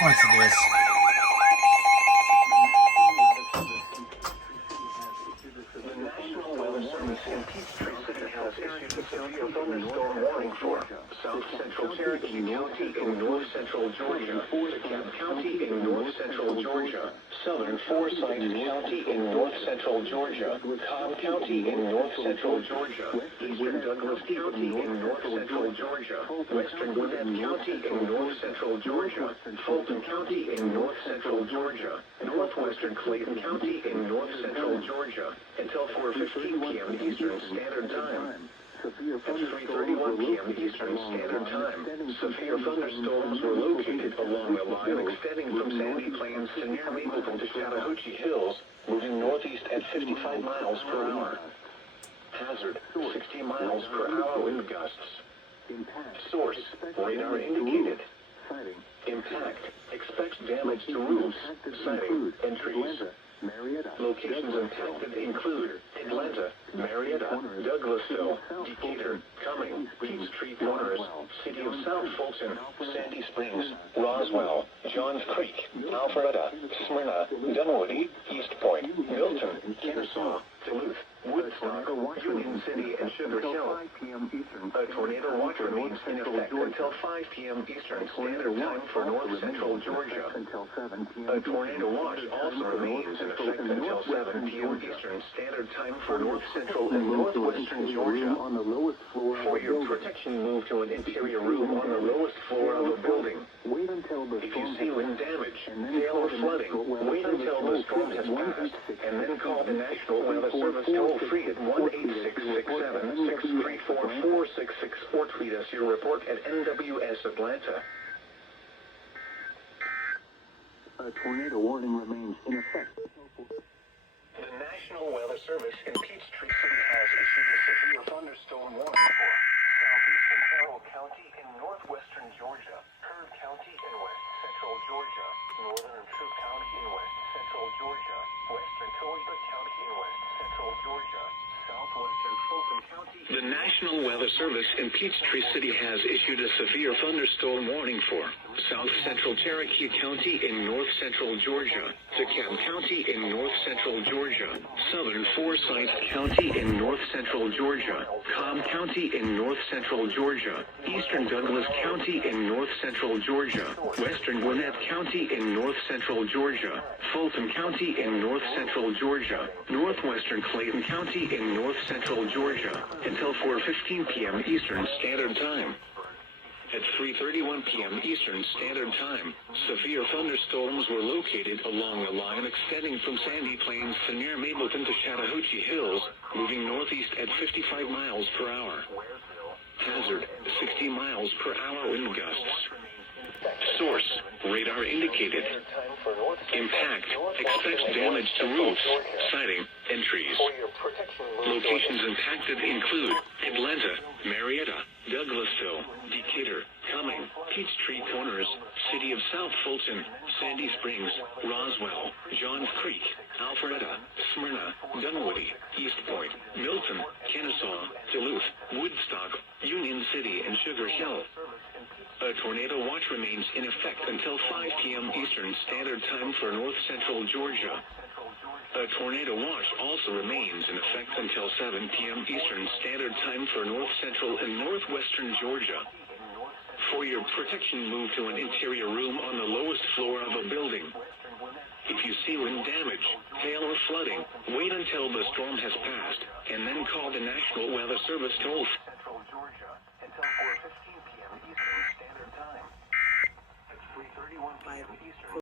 course it is. The National Weather Service in Peachtree City has issued a severe thunderstorm warning for South Central Cherokee County in north central Georgia, DeKalb County in north central Georgia, Southern Forsyth County in north central Georgia, Cobb County in north central Georgia, Eastern Douglas County in north central Georgia, Western Gwinnett County in north central Georgia, Fulton County in north central Georgia, northwestern Clayton County in north central Georgia, until 4:15 p.m. Eastern Standard Time. At 3:31 p.m. Eastern Standard Time, severe thunderstorms were located along a line extending from Sandy Plains to near Mapleton to Chattahoochee Hills, moving northeast at 55 miles per hour. Hazard, 60 miles per hour wind gusts. Source, radar indicated. Impact, expect damage to roofs, siding, and trees. Locations impacted include Atlanta, Marietta, Douglasville, Decatur, Cumming, Peachtree Corners, City of South Fulton, Sandy Springs, Roswell, Johns Creek, Alpharetta, Smyrna, Dunwoody, East Point, Milton, Kennesaw, Duluth, Woodstock, Union City, and Sugar Hill. A tornado watch remains in effect until 5 p.m. Eastern Standard Time for north central Georgia. A tornado watch also remains in effect until 7 p.m. Eastern Standard Time for north central and northwestern Georgia. For your protection, move to an interior room on the lowest floor of a building. If you see wind damage, hail, or flooding, wait until the storm has passed, and then call the National Weather Service toll-free at 1-866-637-634466 or tweet us your report at NWS Atlanta. A tornado warning remains in effect. The National Weather Service in Peachtree City has issued a severe thunderstorm warning for southeastern Carroll County in northwestern Georgia, Kerr County in west central Georgia, northern Troup County in west central Georgia, western Toledo County in west central Georgia, southwestern Fulton County. The National Weather Service in Peachtree City has issued a severe thunderstorm warning for South Central Cherokee County in north central Georgia, DeKalb County in north central Georgia, Southern Forsyth County in north central Georgia, Cobb County in north central Georgia, Eastern Douglas County in north central Georgia, Western Gwinnett County in north central Georgia, Fulton County in north central Georgia, northwestern Clayton County in north central Georgia, until 4:15 p.m. Eastern Standard Time. At 3:31 p.m. Eastern Standard Time, severe thunderstorms were located along a line extending from Sandy Plains to near Mapleton to Chattahoochee Hills, moving northeast at 55 miles per hour. Hazard, 60 miles per hour wind gusts. Source, radar indicated. Impact, expect damage to roofs, siding, and trees. Locations impacted include Atlanta, Marietta, Douglasville, Decatur, Cumming, Peachtree Corners, City of South Fulton, Sandy Springs, Roswell, Johns Creek, Alpharetta, Smyrna, Dunwoody, East Point, Milton, Kennesaw, Duluth, Woodstock, Union City, and Sugar Hill. A tornado watch remains in effect until 5 p.m. Eastern Standard Time for north central Georgia. A tornado watch also remains in effect until 7 p.m. Eastern Standard Time for north central and northwestern Georgia. For your protection, move to an interior room on the lowest floor of a building. If you see wind damage, hail, or flooding, wait until the storm has passed, and then call the National Weather Service toll-free